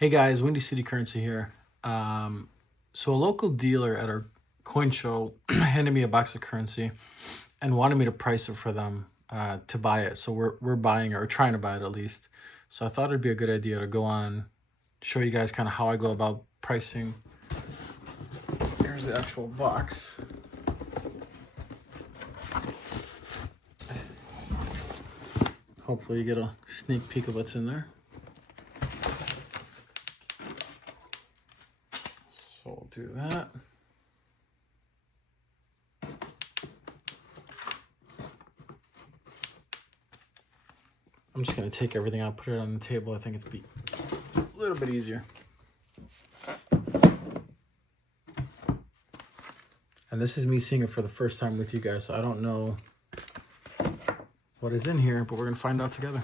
Hey guys, Windy City Currency here. So a local dealer at our coin show handed me a box of currency and wanted me to price it for them to buy it. So we're buying it, or trying to buy it at least. So I thought it'd be a good idea to go on, show you guys kind of how I go about pricing. Here's the actual box. Hopefully you get a sneak peek of what's in there. So we'll do that. I'm just gonna take everything out, put it on the table. I think it's be a little bit easier. And this is me seeing it for the first time with you guys, so I don't know what is in here, but we're gonna find out together.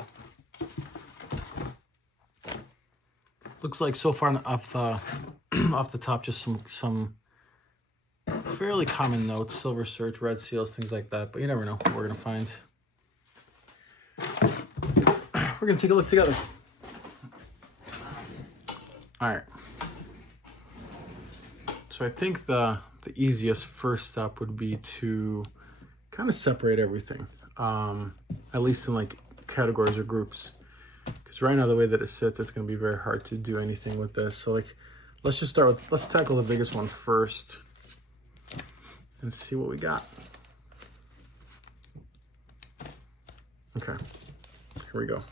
Looks like so far off the top, just some fairly common notes: silver search, red seals, things like that. But you never know what we're gonna find. We're gonna take a look together. All right. So I think the easiest first step would be to kind of separate everything, at least in like categories or groups. Because right now, the way that it sits, it's going to be very hard to do anything with this. So like, let's just start with, let's tackle the biggest ones first and see what we got. Okay, here we go.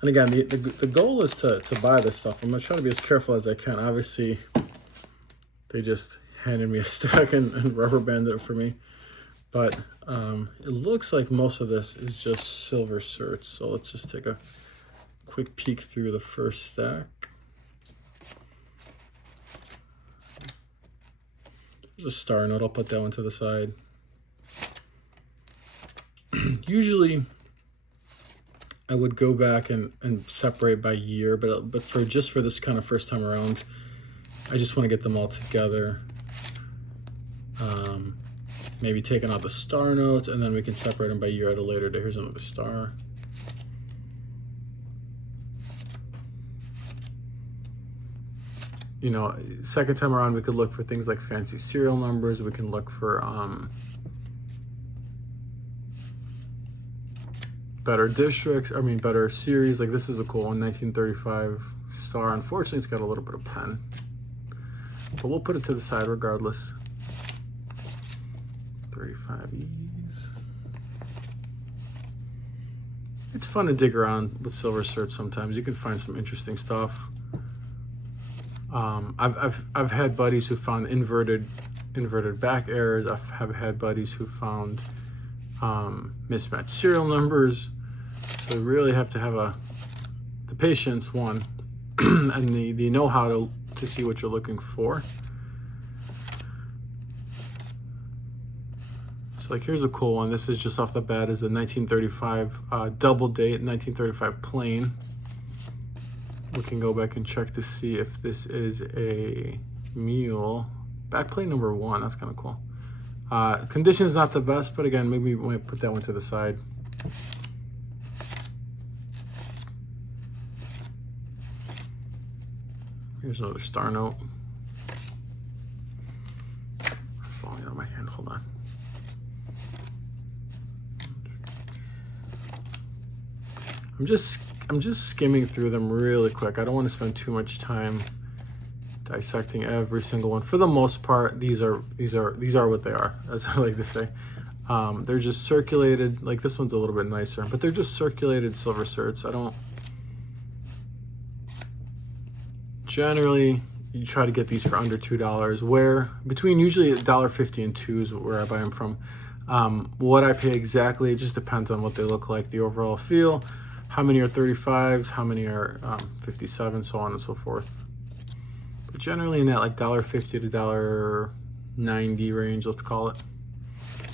And again, the goal is to buy this stuff. I'm going to try to be as careful as I can. Obviously, they just handed me a stack and rubber banded it for me. But it looks like most of this is just silver certs. So let's just take a quick peek through the first stack. There's a star note. I'll put that one to the side. Usually, I would go back and separate by year, but for this kind of first time around, I just want to get them all together. Maybe taking out the star notes, and then we can separate them by year at a later date. Here's another star. You know, second time around, we could look for things like fancy serial numbers. We can look for better districts. I mean, better series. Like this is a cool one, 1935 star. Unfortunately, it's got a little bit of pen, but we'll put it to the side regardless. 35Es. It's fun to dig around with silver certs sometimes. You can find some interesting stuff. I've had buddies who found inverted back errors. I've had buddies who found mismatched serial numbers. So you really have to have the patience, one, and the know-how to see what you're looking for. So like here's a cool one. This is just off the bat, is the 1935 double date, 1935 plain. We can go back and check to see if this is a mule. Back plate number 1, that's kind of cool. Condition's not the best, but again, maybe we might put that one to the side. Here's another star note. Falling out of my hand, hold on. I'm just skimming through them really quick. I don't want to spend too much time dissecting every single one. For the most part, these are what they are, as I like to say. They're just circulated. Like this one's a little bit nicer, but they're just circulated silver certs. Generally, you try to get these for under $2. Where between usually $1.50 and $2 is where I buy them from. What I pay exactly, it just depends on what they look like, the overall feel, how many are 35s, how many are 57, so on and so forth. But generally in that like $1.50 to $1.90 range, let's call it.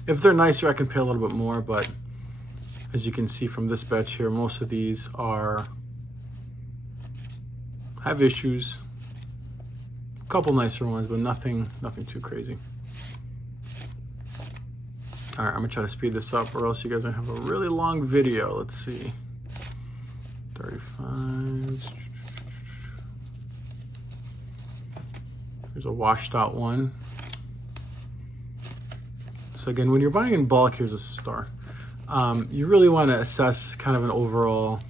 If they're nicer, I can pay a little bit more, but as you can see from this batch here, most of these have issues. A couple nicer ones, but nothing too crazy. All right, I'm gonna try to speed this up or else you guys are gonna have a really long video. Let's see. 35. There's a washed out one. So again, when you're buying in bulk, here's a star. You really want to assess kind of an overall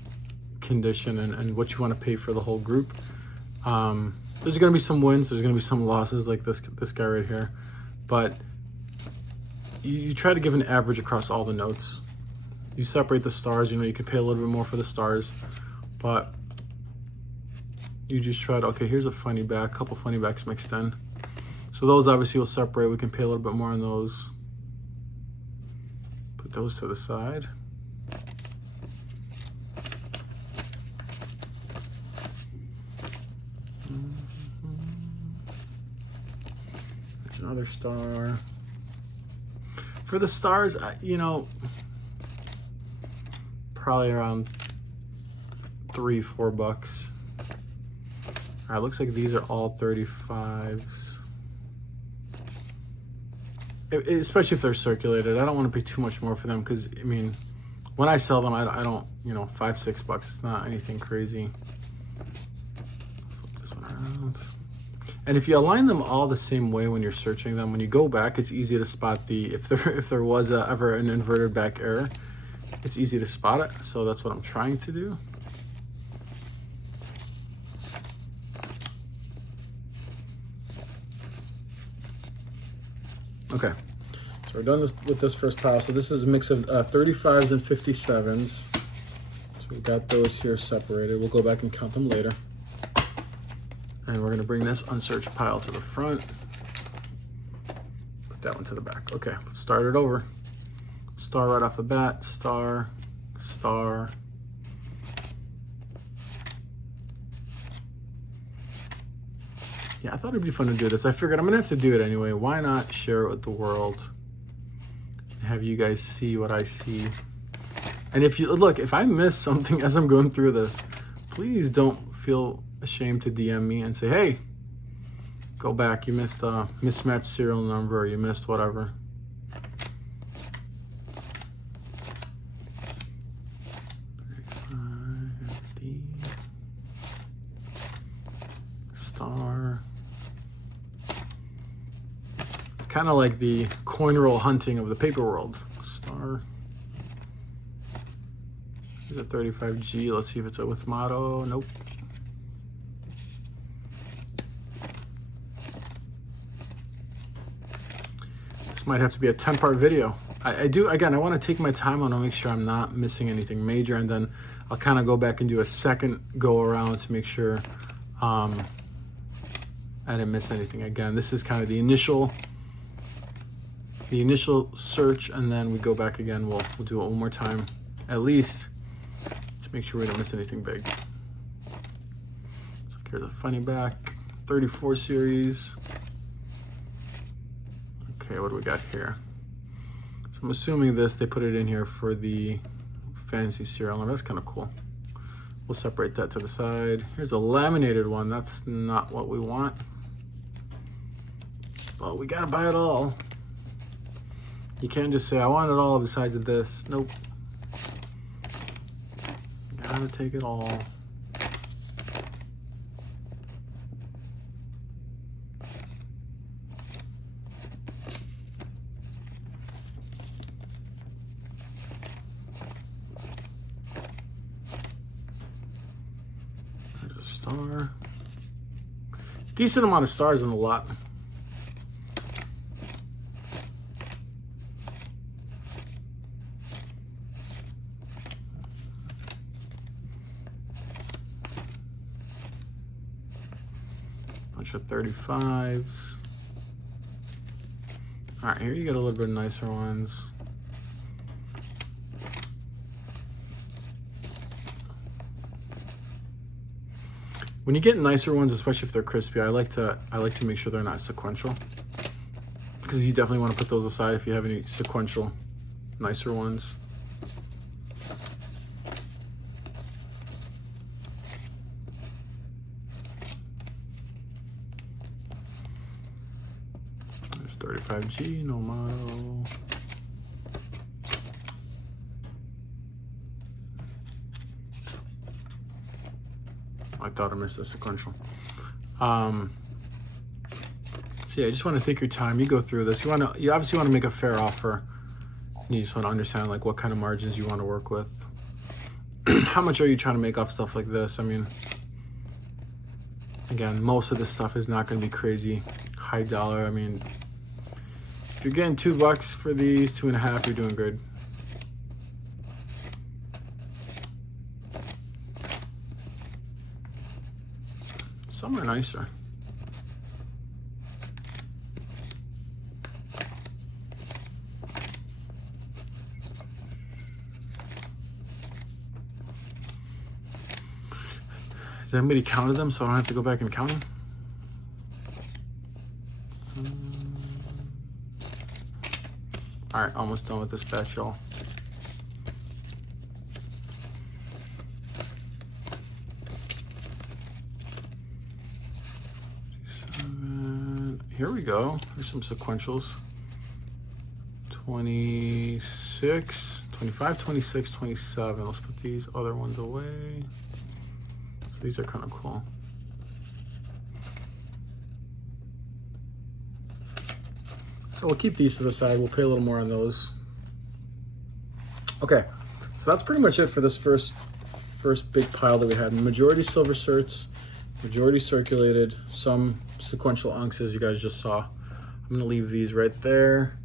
condition and what you want to pay for the whole group. There's going to be some wins, there's going to be some losses, like this guy right here, but you try to give an average across all the notes. You separate the stars, you know, you can pay a little bit more for the stars, but you just try to, okay, here's a funny back, a couple funny backs mixed in. So those obviously will separate, we can pay a little bit more on those. Put those to the side. There's another star. For the stars, you know, probably around $3-4. All right, looks like these are all 35s. Especially if they're circulated. I don't want to pay too much more for them because, I mean, when I sell them, I don't, you know, $5-6. It's not anything crazy. Flip this one around. And if you align them all the same way when you're searching them, when you go back, it's easy to spot if there was ever an inverted back error. It's easy to spot it, so that's what I'm trying to do. Okay, so we're done with this first pile. So this is a mix of 35s and 57s. So we've got those here separated. We'll go back and count them later. And we're gonna bring this unsearched pile to the front. Put that one to the back. Okay, let's start it over. Star right off the bat, star, star. Yeah, I thought it'd be fun to do this. I figured I'm gonna have to do it anyway. Why not share it with the world and have you guys see what I see? And if you look, if I miss something as I'm going through this, please don't feel ashamed to DM me and say, hey, go back, you missed a mismatched serial number or you missed whatever. Star. Kind of like the coin roll hunting of the paper world. Star. Is it 35G? Let's see if it's a with motto. Nope. This might have to be a 10-part video. I do, again, I want to take my time. I want to make sure I'm not missing anything major, and then I'll kind of go back and do a second go around to make sure I didn't miss anything. Again, this is kind of the initial search, and then we go back again. We'll do it one more time, at least, to make sure we don't miss anything big. So here's a funny back, 34 series. Okay, what do we got here? So I'm assuming they put it in here for the fancy serial number. That's kind of cool. We'll separate that to the side. Here's a laminated one. That's not what we want. Well, we gotta buy it all. You can't just say, I want it all besides this. Nope. Gotta take it all. There's a star. Decent amount of stars in the lot. Bunch of 35s. All right, here you get a little bit nicer ones. When you get nicer ones, especially if they're crispy, I like to make sure they're not sequential, because you definitely want to put those aside if you have any sequential nicer ones. There's 35G, no model. I thought I missed a sequential. So yeah, I just want to take your time. You go through this. You obviously want to make a fair offer. You just want to understand like what kind of margins you want to work with. How much are you trying to make off stuff like this? I mean, again, most of this stuff is not going to be crazy high dollar. I mean, if you're getting $2 for these, 2.5, you're doing good. Some are nicer. Has anybody counted them so I don't have to go back and count them? All right, almost done with this batch, y'all. Here we go. There's some sequentials. 26, 25, 26, 27. Let's put these other ones away. So these are kind of cool. So we'll keep these to the side. We'll pay a little more on those. Okay, so that's pretty much it for this first big pile that we had. Majority silver certs, majority circulated, some sequential unks as you guys just saw. I'm gonna leave these right there.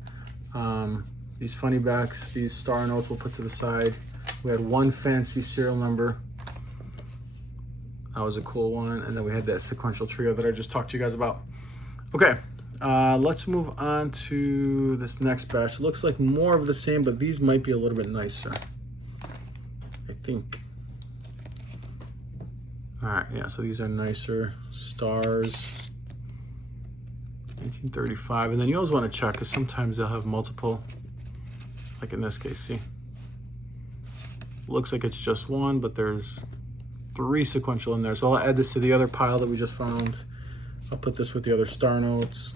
These funny backs, these star notes we'll put to the side. We had one fancy serial number. That was a cool one. And then we had that sequential trio that I just talked to you guys about. Okay, let's move on to this next batch. It looks like more of the same, but these might be a little bit nicer, I think. All right, yeah, so these are nicer stars. 1935, and then you always want to check because sometimes they'll have multiple, like in this case, see? Looks like it's just one, but there's 3 sequential in there. So I'll add this to the other pile that we just found. I'll put this with the other star notes.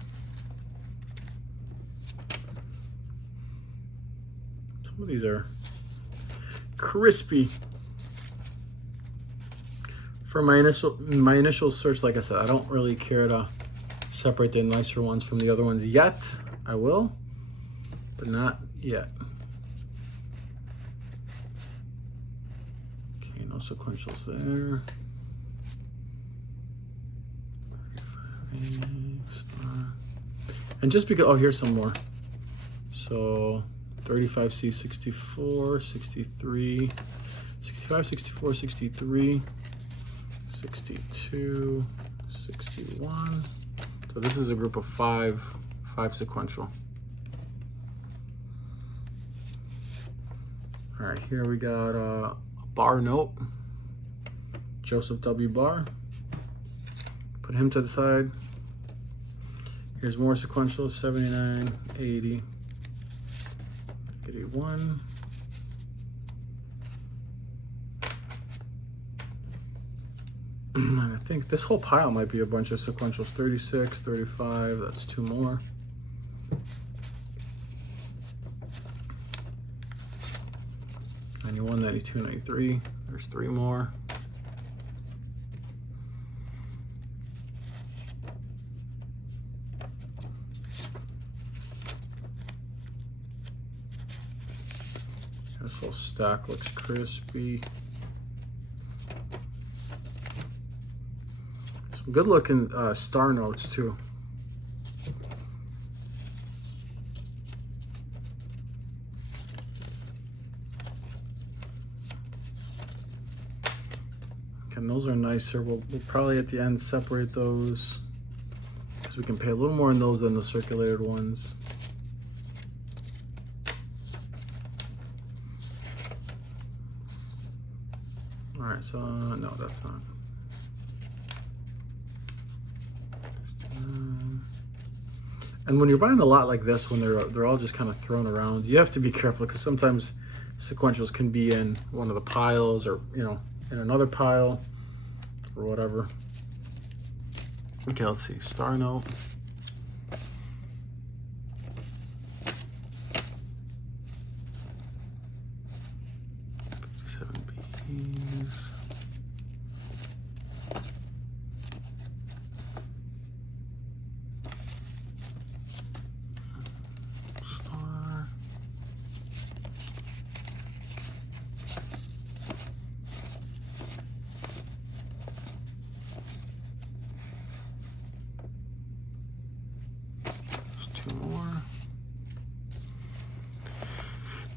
Some of these are crispy. For my initial search, like I said, I don't really care to separate the nicer ones from the other ones yet. I will, but not yet. Okay, no sequentials there. And just because, oh, here's some more. So 35C, 64, 63, 65, 64, 63, 62, 61. So this is a group of 5 sequential. All right, here we got a Barr note, Joseph W. Barr. Put him to the side. Here's more sequential, 79, 80, 81. And I think this whole pile might be a bunch of sequentials. 36, 35, that's 2 more. 91, 92, 93, there's 3 more. This whole stack looks crispy. Some good looking star notes too. And those are nicer. We'll probably at the end separate those because we can pay a little more on those than the circulated ones. All right, so no, that's not. And when you're buying a lot like this, when they're all just kind of thrown around, you have to be careful because sometimes sequentials can be in one of the piles or, you know, in another pile or whatever. Okay, let's see. Star note.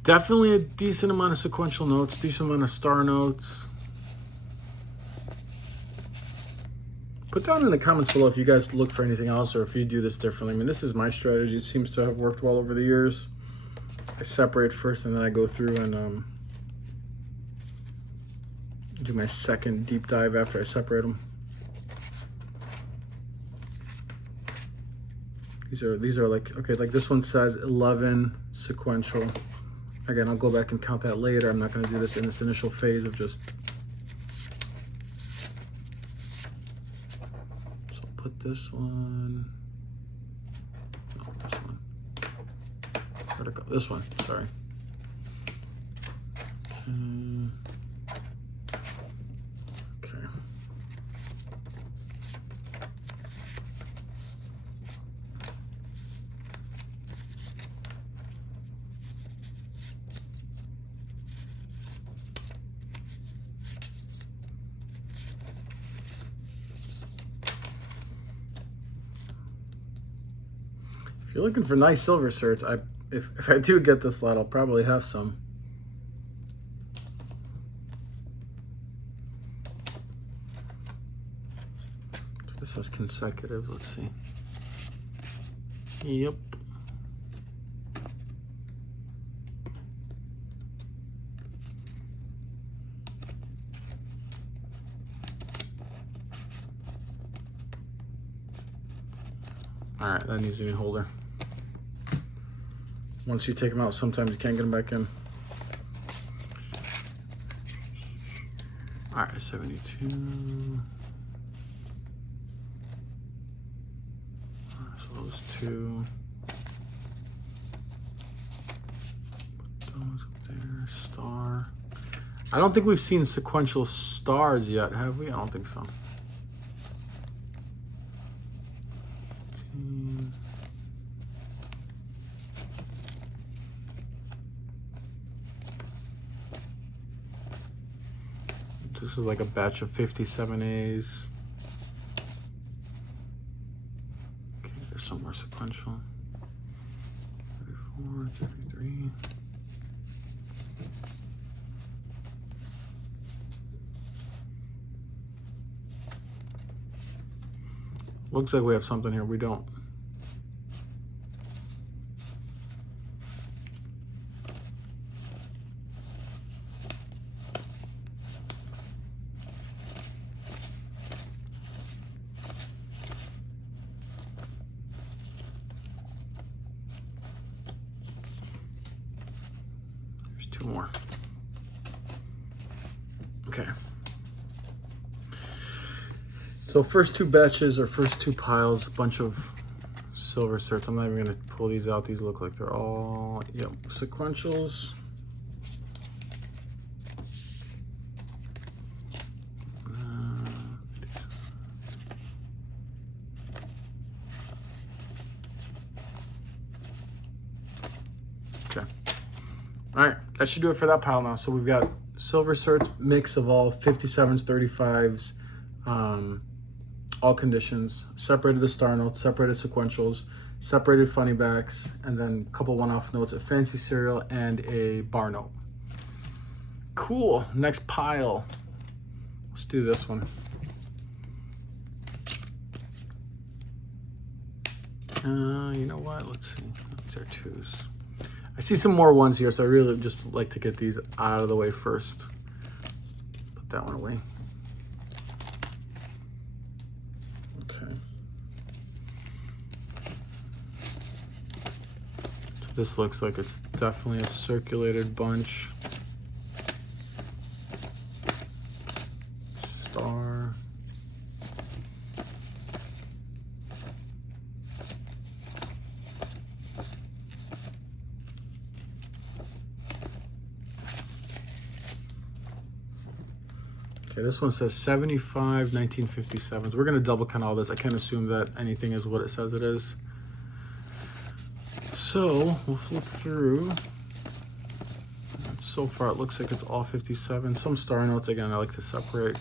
Definitely a decent amount of sequential notes, decent amount of star notes. Put down in the comments below if you guys look for anything else or if you do this differently. I mean, this is my strategy. It seems to have worked well over the years. I separate first and then I go through and do my second deep dive after I separate them. These are like, okay, like this one says 11 sequential. Again, I'll go back and count that later. I'm not going to do this in this initial phase of just. So I'll put this one. No, this one. Where'd it go? This one, sorry. Okay. If you're looking for nice silver certs, if I do get this lot, I'll probably have some. This is consecutive. Let's see. Yep. All right, that needs to be a holder. Once you take them out, sometimes you can't get them back in. All right, 72. So those two. Put those up there. Star. I don't think we've seen sequential stars yet, have we? I don't think so. This is like a batch of 57 A's. Okay, there's some more sequential. 34, 33. Looks like we have something here. We don't. Two more. Okay. So first two batches or first two piles, a bunch of silver certs. I'm not even going to pull these out. These look like they're all, yep, sequentials. Okay. All right, that should do it for that pile now. So we've got silver certs, mix of all 57s, 35s, all conditions, separated the star notes, separated sequentials, separated funny backs, and then a couple one-off notes, a fancy serial, and a bar note. Cool, next pile. Let's do this one. You know what, let's see, these are twos. I see some more ones here, so I really just like to get these out of the way first. Put that one away. Okay. So this looks like it's definitely a circulated bunch. Star. Okay, this one says 75 1957s. We're gonna double count all this. I can't assume that anything is what it says it is. So we'll flip through. So far it looks like it's all 57. Some star notes, again, I like to separate.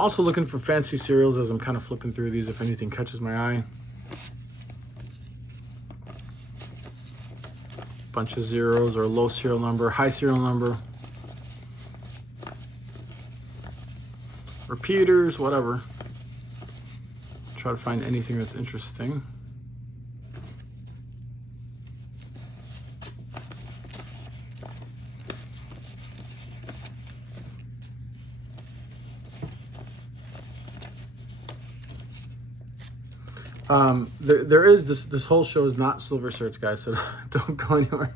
I'm also looking for fancy cereals as I'm kind of flipping through these, if anything catches my eye. Bunch of zeros or low serial number, high serial number. Repeaters, whatever. Try to find anything that's interesting. There is this whole show is not silver certs, guys, so don't go anywhere.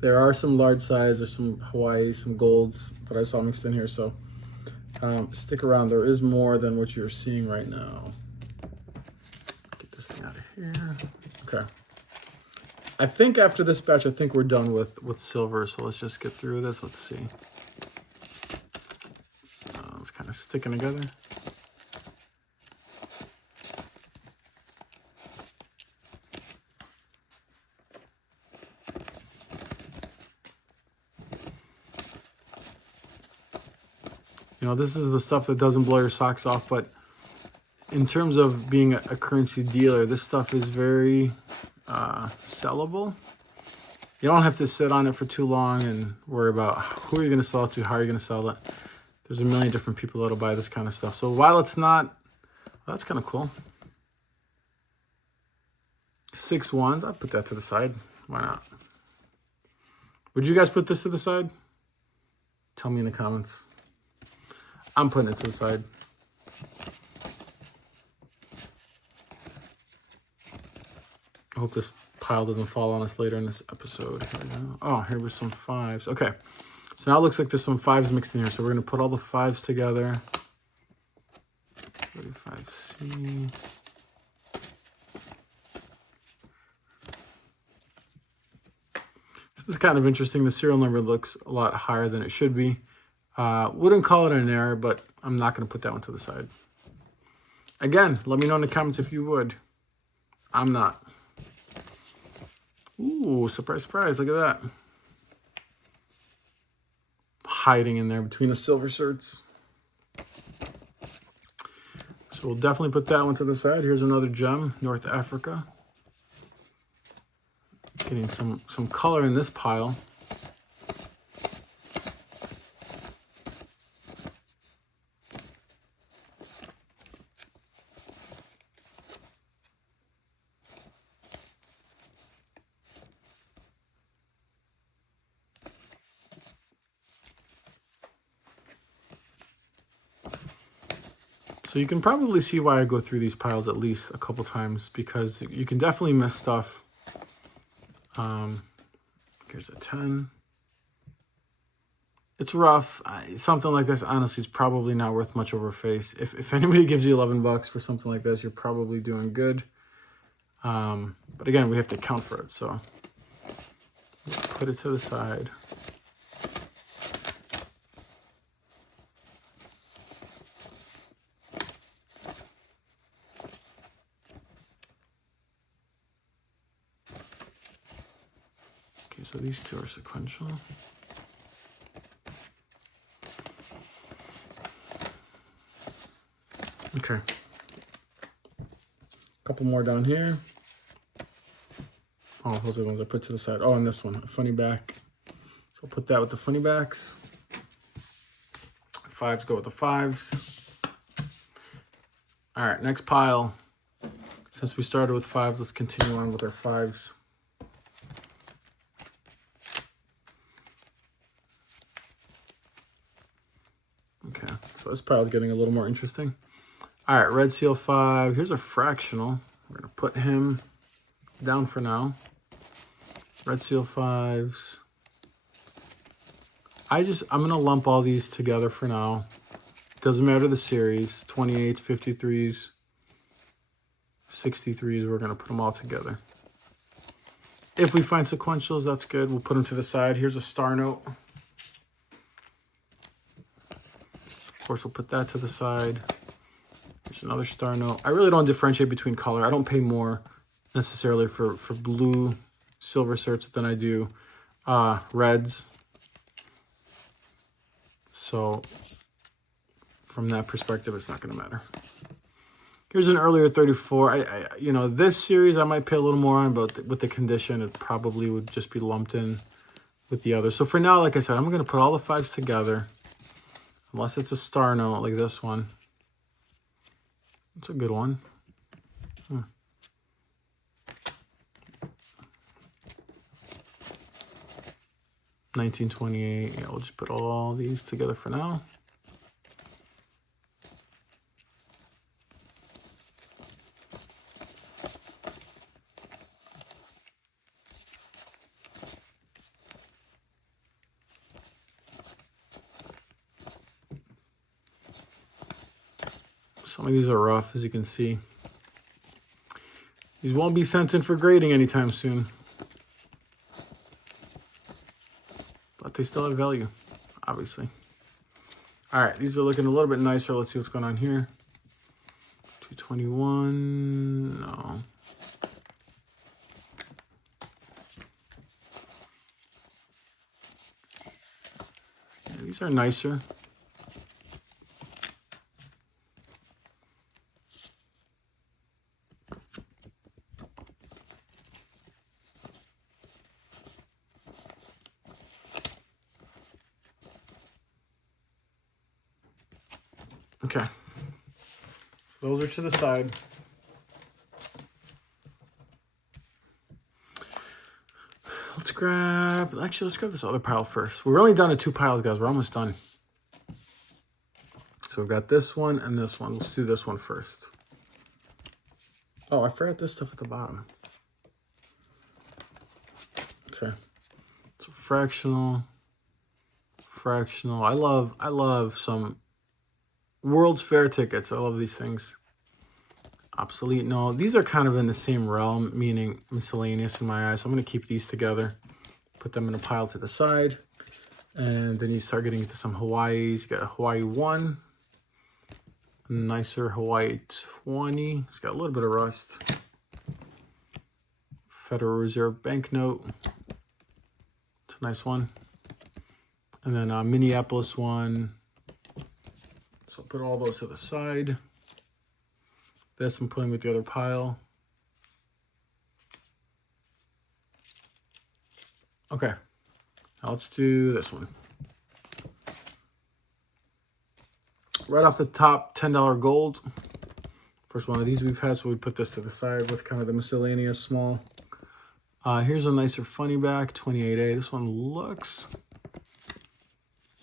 There are some large size, there's some Hawaii, some golds that I saw mixed in here, so stick around. There is more than what you're seeing right now. Get this thing out of here. Okay. I think after this batch, I think we're done with silver, so let's just get through this. Let's see. It's kind of sticking together. You know, this is the stuff that doesn't blow your socks off, but in terms of being a currency dealer, this stuff is very sellable. You don't have to sit on it for too long and worry about who you're going to sell it to, how you're going to sell it. There's a million different people that'll buy this kind of stuff. So while it's not, well, that's kind of cool. 6 ones, I'll put that to the side. Why not? Would you guys put this to the side? Tell me in the comments. I'm putting it to the side. I hope this pile doesn't fall on us later in this episode. Here we go. Oh, here were some 5s. Okay, so now it looks like there's some 5s mixed in here. So we're going to put all the 5s together. 35C. This is kind of interesting. The serial number looks a lot higher than it should be. Wouldn't call it an error, but I'm not going to put that one to the side. Again, let me know in the comments if you would. I'm not. Ooh, surprise, surprise. Look at that. Hiding in there between the silver certs. So we'll definitely put that one to the side. Here's another gem, North Africa. Getting some color in this pile. So you can probably see why I go through these piles at least a couple times, because you can definitely miss stuff. Here's a 10. It's rough. Something like this, honestly, is probably not worth much over face. If anybody gives you $11 for something like this, you're probably doing good. But again, we have to account for it. So put it to the side. Okay, so these two are sequential. Okay. A couple more down here. Oh, those are the ones I put to the side. Oh, and this one, a funny back. So I'll put that with the funny backs. 5s go with the 5s. All right, next pile. Since we started with 5s, let's continue on with our 5s. Okay, so this pile is getting a little more interesting. All right, red seal 5. Here's a fractional. We're gonna put him down for now. Red seal 5s. I'm gonna lump all these together for now. Doesn't matter the series. 28s, 53s, 63s. We're gonna put them all together. If we find sequentials, that's good. We'll put them to the side. Here's a star note. Of course, we'll put that to the side. There's another star note. I really don't differentiate between color. I don't pay more necessarily for blue silver certs than I do reds. So from that perspective, it's not going to matter. Here's an earlier 34. You know, this series I might pay a little more on, but with the condition, it probably would just be lumped in with the other. So for now, like I said, I'm going to put all the 5s together, unless it's a star note like this one. It's a good one. 1928. Yeah, we'll just put all these together for now. Some of these are rough, as you can see. These won't be sent in for grading anytime soon. But they still have value, obviously. All right, these are looking a little bit nicer. Let's see what's going on here. 221, no. Yeah, these are nicer. Okay, so those are to the side. Let's grab this other pile first. We're only down to 2 piles, guys. We're almost done. So we've got this one and this one. Let's do this one first. Oh, I forgot this stuff at the bottom. Okay, so fractional. I love some World's Fair tickets. I love these things. Obsolete, no. These are kind of in the same realm, meaning miscellaneous in my eyes. So I'm going to keep these together, put them in a pile to the side. And then you start getting into some Hawaiis. You got a Hawaii 1, a nicer Hawaii 20. It's got a little bit of rust. Federal Reserve banknote. It's a nice one. And then a Minneapolis 1. So I'll put all those to the side. This I'm putting with the other pile. Okay, now let's do this one. Right off the top, $10 gold. First one of these we've had, so we put this to the side with kind of the miscellaneous small. Here's a nicer funny back, 28A. This one looks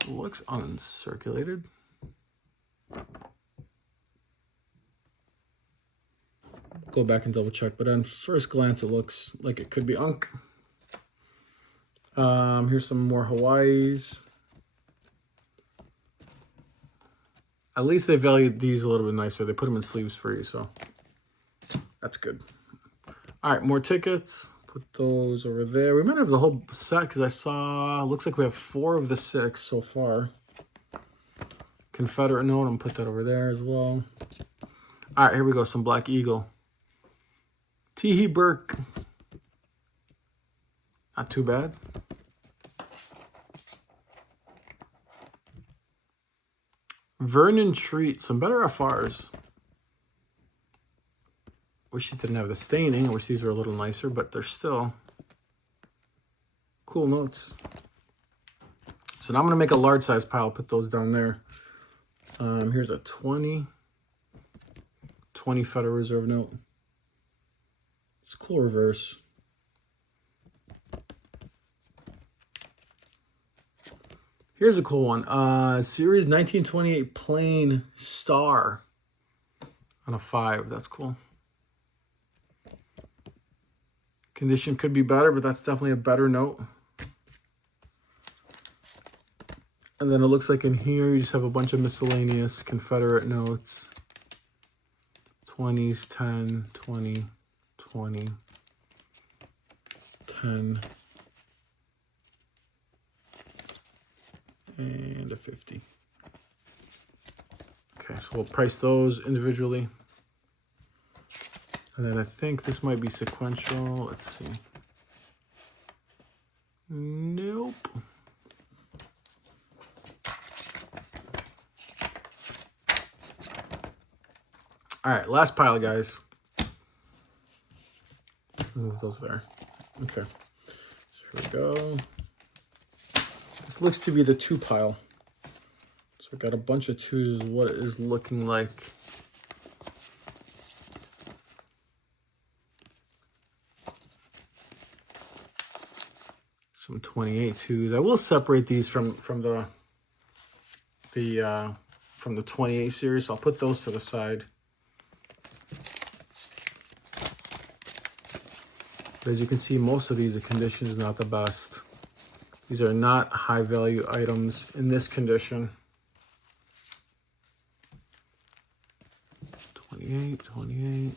uncirculated. Go back and double check, but on first glance it looks like it could be unk. Here's some more Hawaiis. At least they valued these a little bit nicer. They put them in sleeves for you, so that's good. All right, more tickets. Put those over there. We might have the whole set because I saw, looks like we have 4 of the 6 so far. Confederate note, I'm gonna put that over there as well. All right, here we go, some Black Eagle. T.H. Burke. Not too bad. Vernon Treat, some better FRs. Wish it didn't have the staining. I wish these were a little nicer, but they're still cool notes. So now I'm going to make a large size pile, put those down there. Here's a 20 Federal Reserve note. It's cool reverse. Here's a cool one. Series 1928 plain star on a 5. That's cool. Condition could be better, but that's definitely a better note. And then it looks like in here you just have a bunch of miscellaneous Confederate notes. 20s, 10, 20, 20, 10, and a 50. Okay, so we'll price those individually. And then I think this might be sequential. Let's see. Nope. All right, last pile, guys. Move those there. Okay, so here we go. This looks to be the 2 pile. So we got a bunch of 2s is what it is looking like. Some 28 2s. I will separate these from the 28 series. I'll put those to the side. But as you can see, most of these, the condition is not the best. These are not high value items in this condition. 28, 28.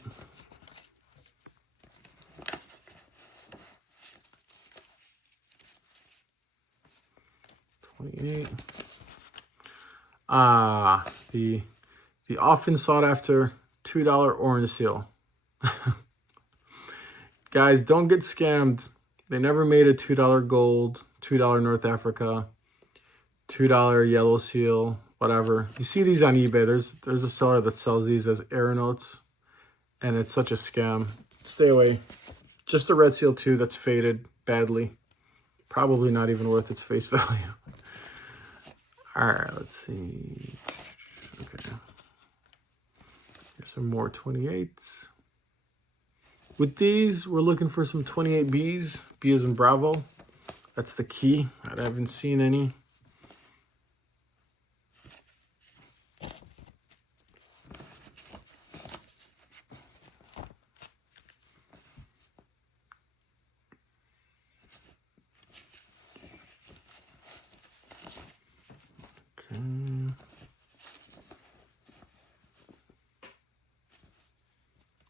The often sought after $2 orange seal. Guys, don't get scammed. They never made a $2 gold, $2 North Africa, $2 yellow seal, whatever. You see these on eBay. There's a seller that sells these as error notes, and it's such a scam. Stay away. Just a red seal too that's faded badly. Probably not even worth its face value. All right, let's see. Okay. Here's some more 28s. With these, we're looking for some 28Bs. B as in Bravo. That's the key. I haven't seen any. Okay.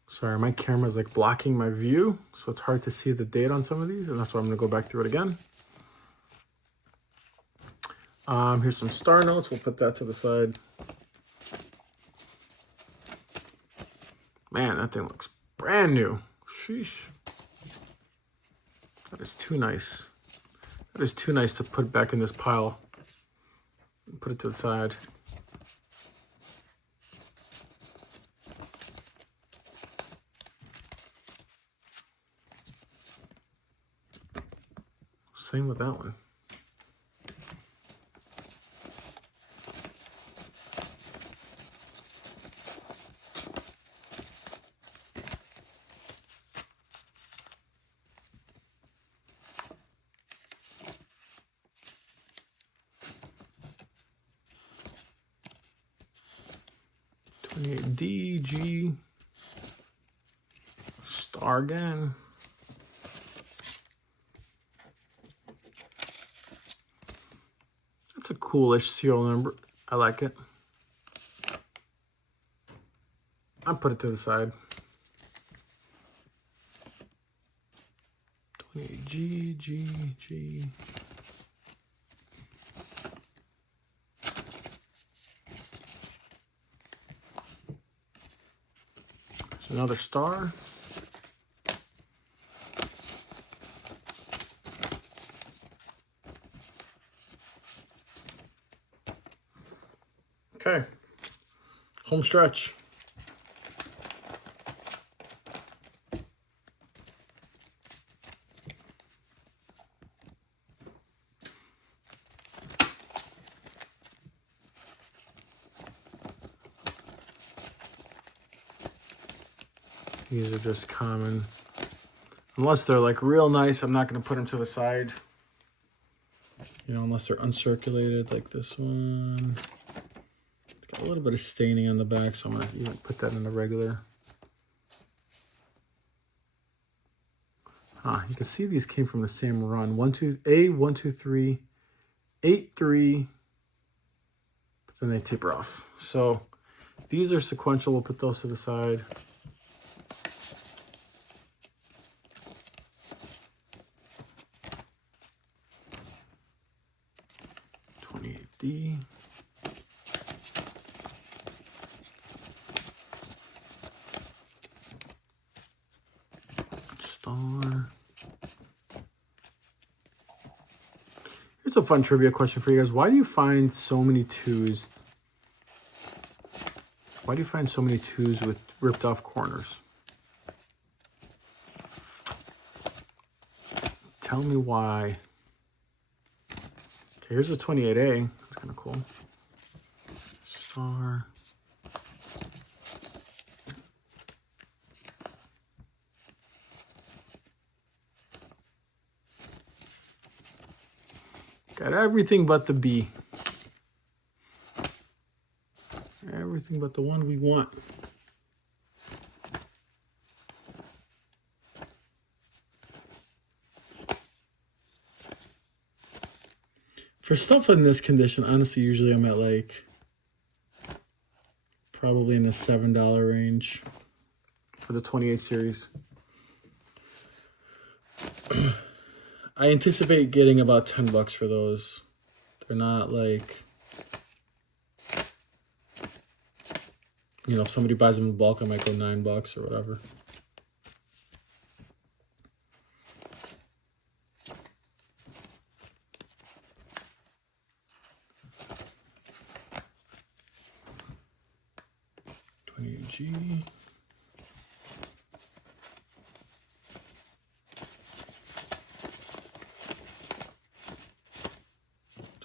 Sorry, my camera's like blocking my view, so it's hard to see the date on some of these, and that's why I'm gonna go back through it again. Here's some star notes. We'll put that to the side. Man, that thing looks brand new. Sheesh. That is too nice. That is too nice to put back in this pile. Put it to the side. Same with that one. DG star again. That's a coolish serial number. I like it. I'll put it to the side. 28G. There's another star. Okay, home stretch. These are just common. Unless they're like real nice, I'm not going to put them to the side. You know, unless they're uncirculated like this one. It's got a little bit of staining on the back, so I'm going to even put that in the regular. You can see these came from the same run. 1, 2, A, 1, 2, 3, 8, 3. But then they taper off. So these are sequential. We'll put those to the side. D. Star. Here's a fun trivia question for you guys. Why do you find so many 2s Why do you find so many 2s with ripped off corners? Tell me why. Okay, here's a 28A. That's kind of cool. Star. Got everything but the B. Everything but the one we want. For stuff in this condition, honestly, usually I'm at like probably in the $7 range for the 28 series. I anticipate getting about $10 for those. They're not like, you know, if somebody buys them in bulk, I might go $9 or whatever. G.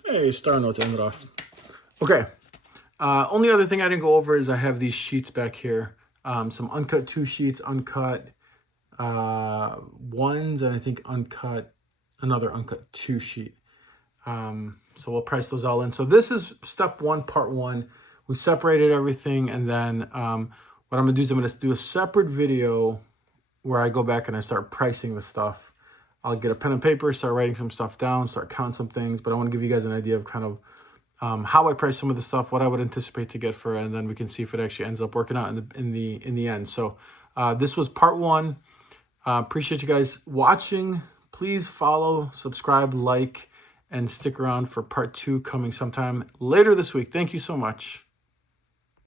Hey, star note to end it off. Okay. Only other thing I didn't go over is I have these sheets back here. Some uncut 2 sheets, uncut 1s, and I think another uncut 2 sheet. So we'll price those all in. So this is step 1, part 1. We separated everything, and then what I'm going to do is I'm going to do a separate video where I go back and I start pricing the stuff. I'll get a pen and paper, start writing some stuff down, start counting some things, but I want to give you guys an idea of kind of how I price some of the stuff, what I would anticipate to get for it, and then we can see if it actually ends up working out in the end. So this was part 1. Appreciate you guys watching. Please follow, subscribe, like, and stick around for part 2 coming sometime later this week. Thank you so much.